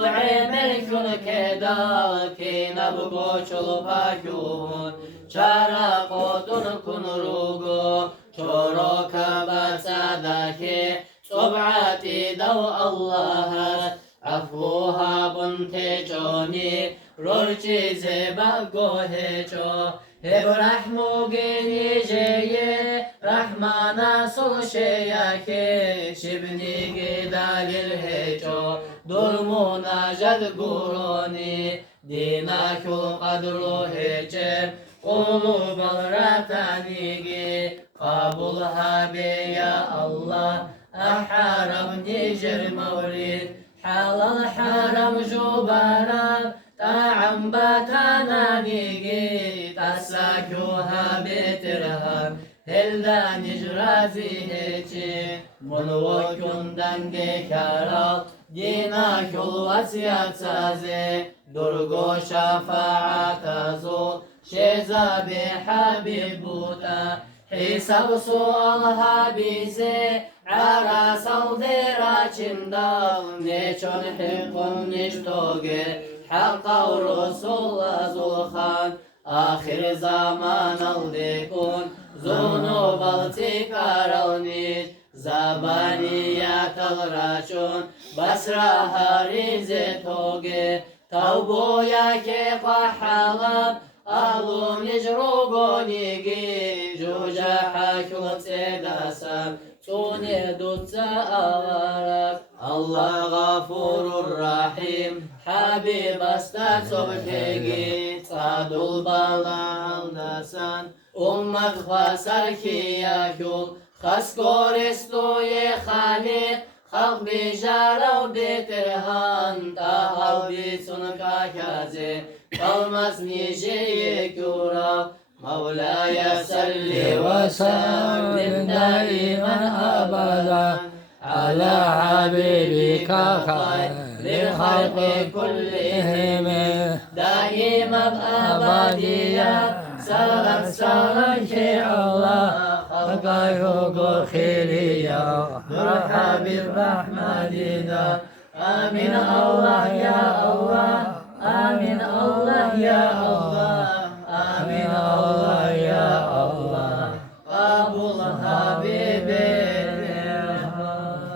ملك كدال كي نبغو شلوباكون شارا قوتون كن روغو شورو كبسادكي صبعتي دو الله عفوها بنت جوني رورچي زباغو هجو هب رحمو گني جيه رحمانا سول شياكي شبني گدال الهجو durmuna jad guroni dina kul qadru hecer qulu balratanigi qabul habe ya Allah aharam nijer mawlid halal haram jubara ta'am batananigi tasakyu habe tirham helda nijrazi heçi munvokundan gekaral Dina kul vasiyat saze durgo şafaat azul şezabi habibuta hisab sual habize ara saldera çindal neçon hikun niştoge hakka Resulullah zulhan ahir zaman aldikun zunub altikar alniş Zabaniyat al-Rachun Basra harize toge Tauboya ke qahalab Alum nijrogonigi Juja hakul tsedasam Tune dutsa avarak Allah gafurur rahim Habib astar sobhegi Sadul bala aldasan Ummat khasar ki yakul خاص کورستوی خانه خلق بیجاره و بیترهان تا حال بیتون کاکازه قلمز نیجه کورا مولاي صل وسلم دائما ابدا على حبيبك خير الخلق كلهم دائما ابديا سلام سلام يا الله حقائق خيرية مرحبا بالرحمن آمين الله يا الله